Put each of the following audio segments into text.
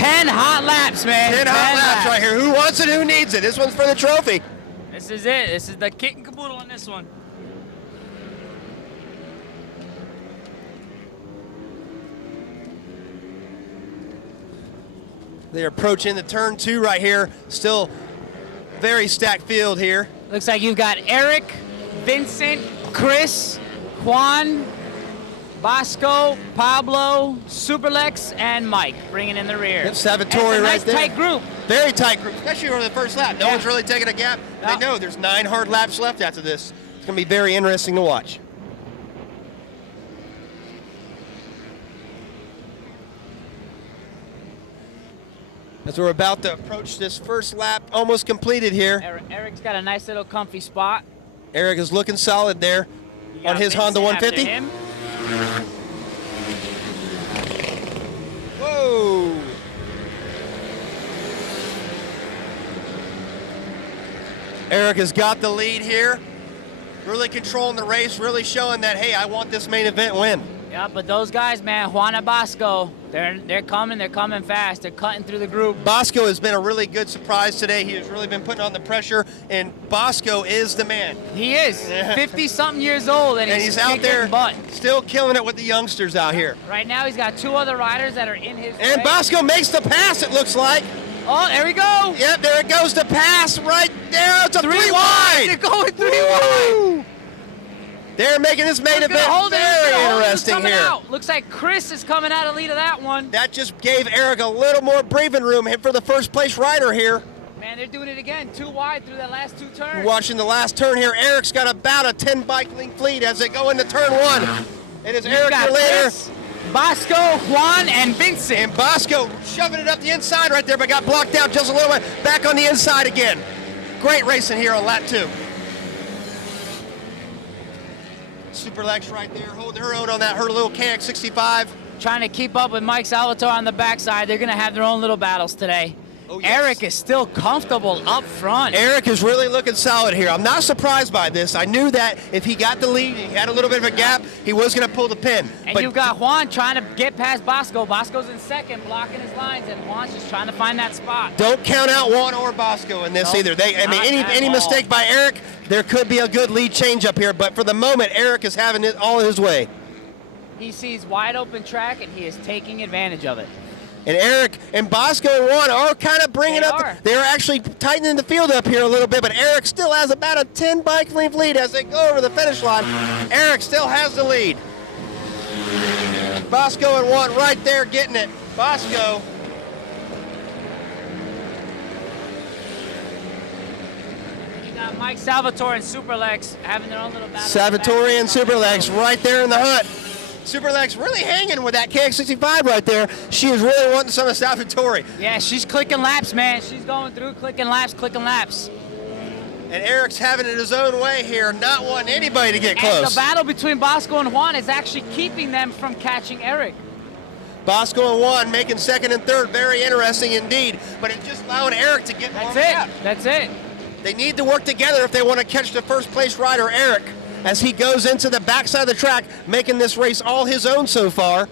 10 hot laps, man. 10 hot laps right here. Who wants it? Who needs it? This one's for the trophy. This is it. This is the kit and caboodle on this one. They're approaching the turn 2 right here. Still very stacked field here. Looks like you've got Eric, Vincent, Chris, Juan, Bosco, Pablo, Superlex, and Mike bringing in the rear. Yep, Salvatore right there. Nice tight group. Very tight group, especially over the first lap. No one's really taking a gap. They know there's 9 hard laps left after this. It's going to be very interesting to watch. As we're about to approach this first lap, almost completed here. Eric's got a nice little comfy spot. Eric is looking solid there on his Honda 150. Whoa! Eric has got the lead here. Really controlling the race, really showing that, hey, I want this main event win. Yeah, but those guys, man, Juan and Bosco, they're coming fast. They're cutting through the group. Bosco has been a really good surprise today. He has really been putting on the pressure, and Bosco is the man. He is, 50-something years old, and he's out there butt. still killing it with the youngsters out here. Right now, he's got 2 other riders that are in his And way. Bosco makes the pass, it looks like. Oh, there we go. Yep, there it goes, the pass right there. It's a 3 wide. They're going 3 wide. They're making this main event very interesting here. Out. Looks like Chris is coming out of lead of that one. That just gave Eric a little more breathing room for the first place rider here. Man, they're doing it again. 2 wide through that last 2 turns. We're watching the last turn here. Eric's got about a 10 bike length lead as they go into turn 1. It is Eric your leader. Bosco, Juan, and Vincent. And Bosco shoving it up the inside right there, but got blocked out just a little bit. Back on the inside again. Great racing here on lap 2. Superlex right there, holding her own on that, her little KX 65. Trying to keep up with Mike Salvatore on the backside. They're going to have their own little battles today. Oh, yes. Eric is still comfortable up front. Eric is really looking solid here. I'm not surprised by this. I knew that if he got the lead, he had a little bit of a gap, he was going to pull the pin. And you've got Juan trying to get past Bosco. Bosco's in second, blocking his lines, and Juan's just trying to find that spot. Don't count out Juan or Bosco in this either. Any mistake by Eric, there could be a good lead change up here, but for the moment, Eric is having it all his way. He sees wide open track, and he is taking advantage of it. And Eric and Bosco and Juan are kind of bringing they're actually tightening the field up here a little bit, but Eric still has about a 10 bike length lead as they go over the finish line. Eric still has the lead. Bosco and Juan right there getting it. Bosco. You got Mike Salvatore and Superlex having their own little battle. Salvatore and Superlex right there in the hunt. Superlex really hanging with that KX65 right there. She is really wanting some of Salvatore. Yeah, she's clicking laps, man. She's going through, clicking laps. And Eric's having it his own way here, not wanting anybody to get close. And the battle between Bosco and Juan is actually keeping them from catching Eric. Bosco and Juan making second and third, very interesting indeed, but it's just allowing Eric to get more gap. That's it. They need to work together if they want to catch the first place rider, Eric, as he goes into the backside of the track, making this race all his own so far.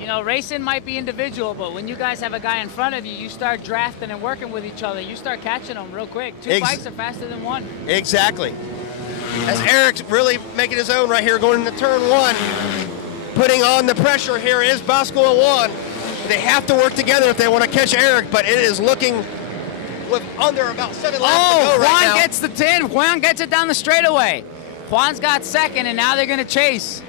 You know, racing might be individual, but when you guys have a guy in front of you, you start drafting and working with each other. You start catching them real quick. 2 bikes are faster than 1. Exactly. As Eric's really making his own right here, going into turn 1, putting on the pressure here is Bosco and Juan. They have to work together if they want to catch Eric, but it is looking with under about 7 laps to go right now. Juan gets the 10. Juan gets it down the straightaway. Juan's got second, and now they're going to chase.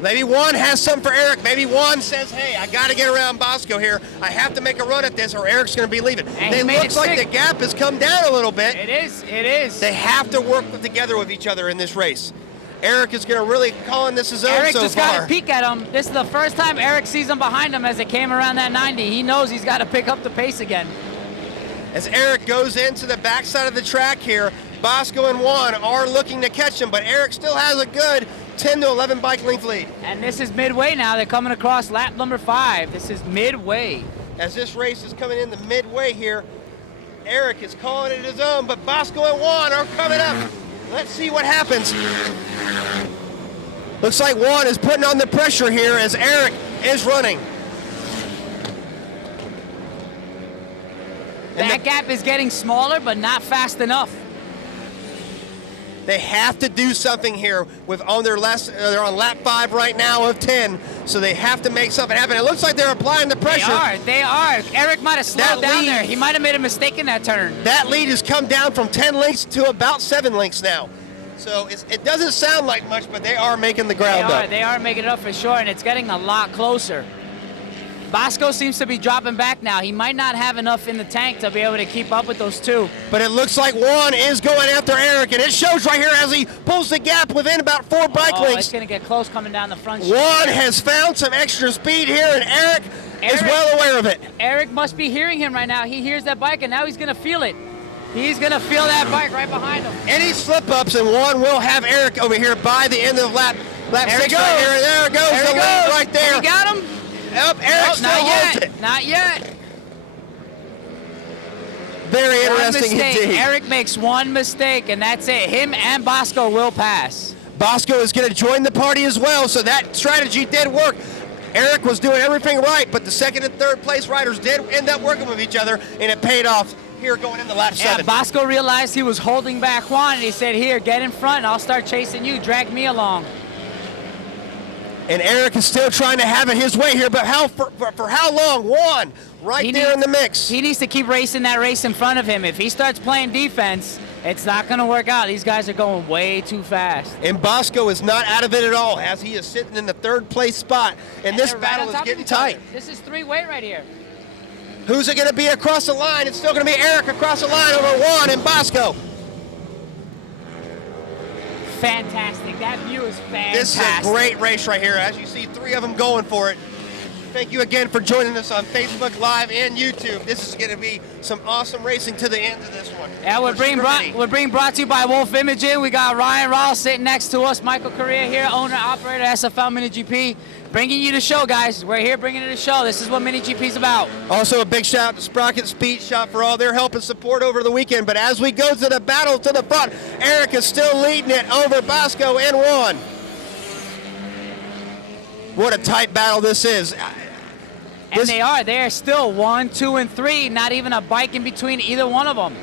Maybe Juan has some for Eric. Maybe Juan says, hey, I got to get around Bosco here. I have to make a run at this or Eric's going to be leaving. It looks like the gap has come down a little bit. It is. They have to work together with each other in this race. Eric is going to really calling this his own so far. Eric just got to peek at him. This is the first time Eric sees him behind him as it came around that 90. He knows he's got to pick up the pace again. As Eric goes into the backside of the track here, Bosco and Juan are looking to catch him, but Eric still has a good 10 to 11 bike length lead. And this is midway now. They're coming across lap number 5. This is midway. As this race is coming in the midway here, Eric is calling it his own, but Bosco and Juan are coming up. Let's see what happens. Looks like Juan is putting on the pressure here as Eric is running. That gap is getting smaller, but not fast enough. They have to do something here with on their they're on lap 5 right now of 10, so they have to make something happen. It looks like they're applying the pressure. They are. Eric might have slowed down there. He might have made a mistake in that turn. That lead has come down from 10 lengths to about 7 lengths now. So it doesn't sound like much, but they are making the ground up. They are making it up for sure, and it's getting a lot closer. Bosco seems to be dropping back now. He might not have enough in the tank to be able to keep up with those two. But it looks like Juan is going after Eric, and it shows right here as he pulls the gap within about 4 bike lengths. It's going to get close coming down the front. Juan has found some extra speed here, and Eric is well aware of it. Eric must be hearing him right now. He hears that bike, and now he's going to feel it. He's going to feel that bike right behind him. Any slip-ups, and Juan will have Eric over here by the end of lap 6 right here. There goes the lead right there. He got him. Yep, Eric still holds it. Not yet. Very interesting indeed. Eric makes one mistake, and that's it. Him and Bosco will pass. Bosco is going to join the party as well, so that strategy did work. Eric was doing everything right, but the second and third place riders did end up working with each other, and it paid off here going into lap 7. Yeah, Bosco realized he was holding back Juan, and he said, here, get in front, and I'll start chasing you. Drag me along. And Eric is still trying to have it his way here, but for how long? Juan, there in the mix. He needs to keep racing that race in front of him. If he starts playing defense, it's not going to work out. These guys are going way too fast. And Bosco is not out of it at all, as he is sitting in the 3rd place spot. And this battle is getting tight. This is 3-way right here. Who's it going to be across the line? It's still going to be Eric across the line over Juan and Bosco. Fantastic. That view is fantastic. This is a great race right here. As you see, 3 of them going for it. Thank you again for joining us on Facebook Live and YouTube. This is going to be some awesome racing to the end of this one. Yeah, we're being brought to you by Wolf Imaging. We got Ryan Rawls sitting next to us, Michael Correa here, owner, operator, SFLminiGP, bringing you the show, guys. We're here bringing you the show. This is what MiniGP is about. Also, a big shout out to Sprocket Speed Shop for all their help and support over the weekend. But as we go to the battle to the front, Eric is still leading it over Bosco and Juan. What a tight battle this is. And they are still 1, 2, and 3. Not even a bike in between either one of them.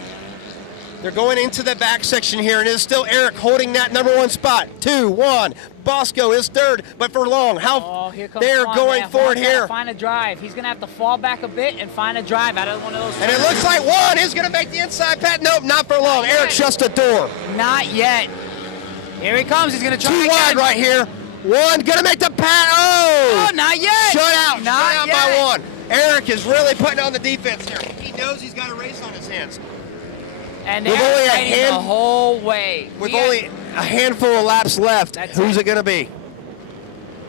They're going into the back section here, and it's still Eric holding that number 1 spot. 2, 1. Bosco is 3rd, but for long. They're going for it here. Find a drive. He's going to have to fall back a bit and find a drive out of one of those. And it looks like Juan is going to make the inside pat. Nope, not for long. Eric shuts the door. Not yet. Here he comes. He's going to try 2 wide right here. Juan gonna make the pat. Oh, not yet. Shut out Not yet. By Juan. Eric is really putting on the defense here. He knows he's got a race on his hands. And they're fighting the whole way. With only a handful of laps left. Who's it gonna be?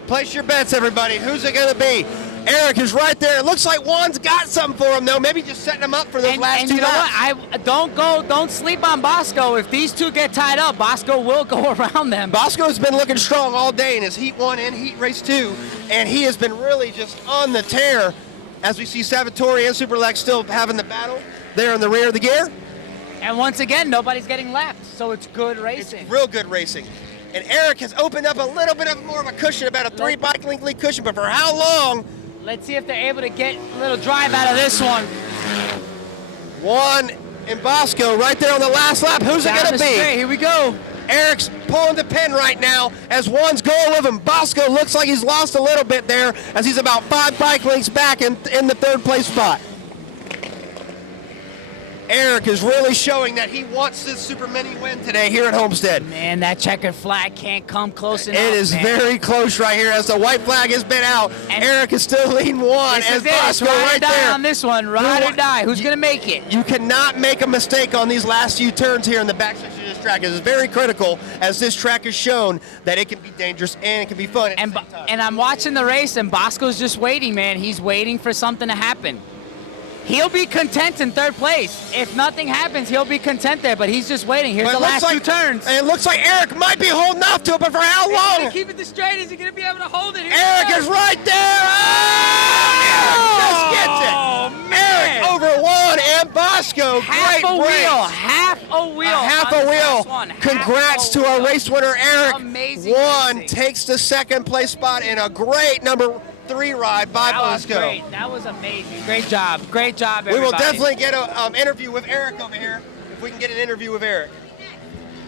Place your bets, everybody. Who's it gonna be? Eric is right there. It looks like Juan's got something for him, though. Maybe just setting him up for those last 2 laps. Don't sleep on Bosco. If these two get tied up, Bosco will go around them. Bosco has been looking strong all day in his Heat 1 and Heat Race 2, and he has been really just on the tear. As we see Salvatore and Superlex still having the battle there in the rear of the gear. And once again, nobody's getting lapped, so it's good racing. It's real good racing. And Eric has opened up a little bit more of a cushion, about a 3 bike length lead cushion, but for how long? Let's see if they're able to get a little drive out of this one. Juan and Bosco right there on the last lap. Who's it going to be? Here we go. Eric's pulling the pin right now as Juan's going with him. Bosco looks like he's lost a little bit there as he's about 5 bike lengths back in the 3rd place spot. Eric is really showing that he wants this Super Mini win today here at Homestead. Man, that checkered flag can't come close enough. It is very close right here as the white flag has been out. And Eric is still leading Juan as Bosco right there. On this one, ride or die. Who's going to make it? You cannot make a mistake on these last few turns here in the back section of this track. It is very critical, as this track has shown that it can be dangerous and it can be fun at the same time. And I'm watching the race, and Bosco's just waiting, man. He's waiting for something to happen. He'll be content in 3rd place. If nothing happens, he'll be content there, but he's just waiting. Here's the last 2 turns. And it looks like Eric might be holding off to it, but for how long? He's gonna keep it straight. Is he going to be able to hold it? Eric is right there. Oh, Eric just gets it. Oh, man. Eric over Juan and Bosco. Half a wheel. Half a wheel. Congrats to our race winner, Eric. Amazing Juan racing. takes the 2nd place spot in a great number 3 ride by That was Bosco. great. That was amazing. Great job. Great job, We will everybody. definitely get an interview with Eric over here, if we can get an interview with Eric.